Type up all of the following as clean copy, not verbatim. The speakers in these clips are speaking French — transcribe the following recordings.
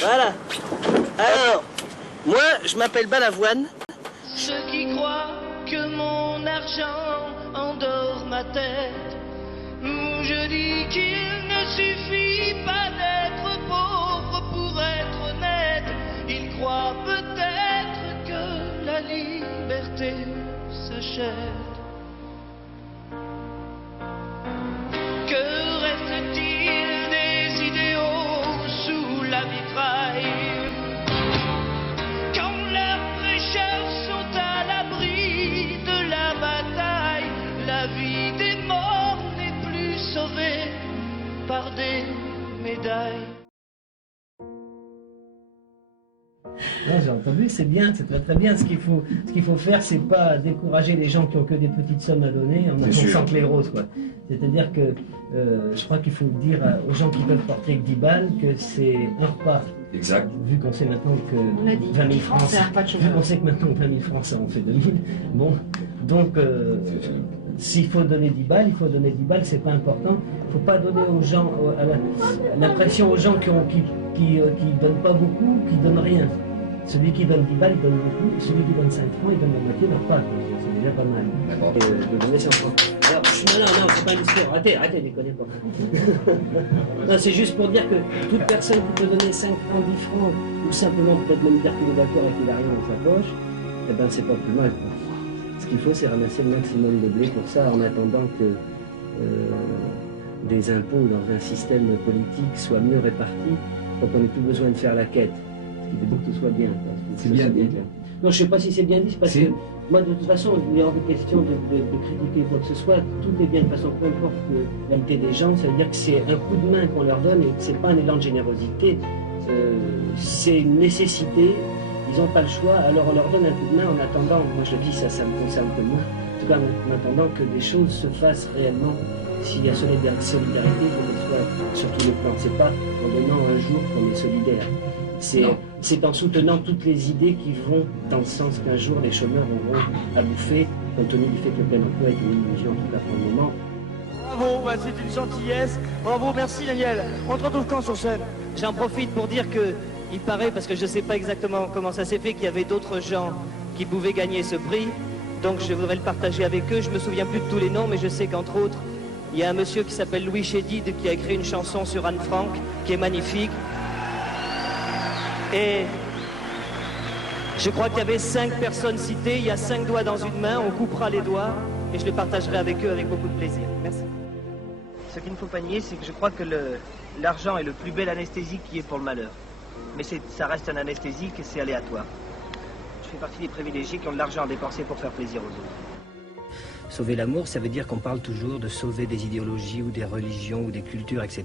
Voilà. Alors, moi, je m'appelle Balavoine. Ceux qui croient que mon argent endort ma tête, où je dis qu'il ne suffit pas d'être pauvre pour être honnête, ils croient peut-être que la liberté s'achète. Que reste-t-il des idéaux sous la mitraille, quand leurs prêcheurs sont à l'abri de la bataille? La vie des morts n'est plus sauvée par des médailles. J'ai entendu, c'est bien, c'est très très bien. Ce qu'il faut faire, c'est pas décourager les gens qui ont que des petites sommes à donner en annonçant que les grosses, quoi. C'est-à-dire que je crois qu'il faut dire aux gens qui peuvent porter que 10 balles que c'est un repas. Exact. Vu qu'on sait maintenant que 20 000 francs, vu qu'on sait que maintenant 20 000 francs, ça en fait 2000. Bon, donc s'il faut donner 10 balles, il faut donner 10 balles, c'est pas important. Il faut pas donner aux gens l'impression aux gens qui donnent pas beaucoup, qui donnent rien. Celui qui donne 10 balles, il donne beaucoup. Celui qui donne 5 francs, il donne la moitié, il n'a pas. C'est déjà pas mal. D'accord. De donner 5 francs. Alors, je suis malin, non, c'est pas une histoire. Arrêtez, déconnez pas. Non, c'est juste pour dire que toute personne qui peut donner 5 francs, 10 francs, ou simplement peut-être même dire qu'il est d'accord et qu'il n'a rien dans sa poche, eh ben c'est pas plus mal, quoi. Ce qu'il faut, c'est ramasser le maximum de blé pour ça, en attendant que des impôts dans un système politique soient mieux répartis, pour qu'on n'ait plus besoin de faire la quête. Il faut que tout soit bien. C'est bien dit. Non, je ne sais pas si c'est bien dit, parce que moi, de toute façon, il est hors de question de critiquer quoi que ce soit. Tout est bien, de toute façon, peu importe la qualité des gens, ça veut dire que c'est un coup de main qu'on leur donne et que ce n'est pas un élan de générosité, c'est une nécessité, ils n'ont pas le choix, alors on leur donne un coup de main en attendant, moi je le dis, ça me concerne que moi, en tout cas en attendant que des choses se fassent réellement. S'il y a solidarité, il faut qu'elle soit sur tous les plans. C'est pas en donnant un jour qu'on est solidaire. C'est en soutenant toutes les idées qui vont dans le sens qu'un jour les chômeurs auront à bouffer, compte tenu du fait que le plein emploi est une illusion, en tout cas pour le moment. Bravo, bah c'est une gentillesse. Bravo, merci Daniel. On te retrouve quand sur scène? J'en profite pour dire que il paraît, parce que je ne sais pas exactement comment ça s'est fait, qu'il y avait d'autres gens qui pouvaient gagner ce prix. Donc je voudrais le partager avec eux. Je me souviens plus de tous les noms, mais je sais qu'entre autres, il y a un monsieur qui s'appelle Louis Chédid qui a écrit une chanson sur Anne Frank qui est magnifique. Et je crois qu'il y avait 5 personnes citées, il y a 5 doigts dans une main, on coupera les doigts et je les partagerai avec eux avec beaucoup de plaisir. Merci. Ce qu'il ne faut pas nier, c'est que je crois que l'argent est le plus bel anesthésique qui est pour le malheur. Mais ça reste un anesthésique et c'est aléatoire. Je fais partie des privilégiés qui ont de l'argent à dépenser pour faire plaisir aux autres. Sauver l'amour, ça veut dire qu'on parle toujours de sauver des idéologies ou des religions ou des cultures, etc.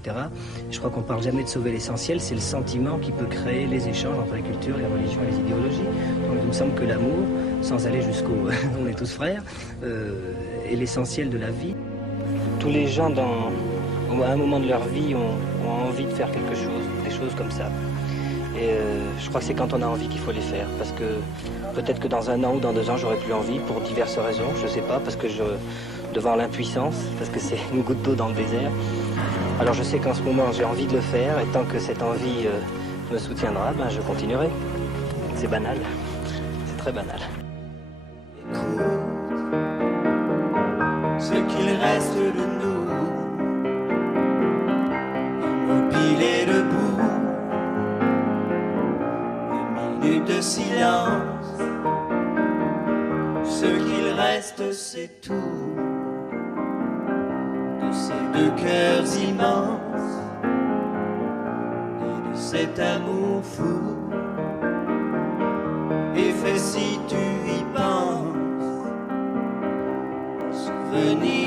Je crois qu'on ne parle jamais de sauver l'essentiel, c'est le sentiment qui peut créer les échanges entre les cultures, les religions et les idéologies. Donc il me semble que l'amour, sans aller jusqu'au « on est tous frères », est l'essentiel de la vie. Tous les gens, à un moment de leur vie, ont envie de faire quelque chose, des choses comme ça. Et je crois que c'est quand on a envie qu'il faut les faire, parce que peut-être que dans 1 an ou dans 2 ans, j'aurai plus envie pour diverses raisons, je sais pas, parce que devant l'impuissance, parce que c'est une goutte d'eau dans le désert. Alors je sais qu'en ce moment, j'ai envie de le faire, et tant que cette envie me soutiendra, ben, je continuerai. C'est banal, c'est très banal. Ce qu'il reste de nous, immobile et debout, une minute de silence. Ce qu'il reste, c'est tout de ces 2 cœurs immenses et de cet amour fou. Et fais si tu y penses, souvenir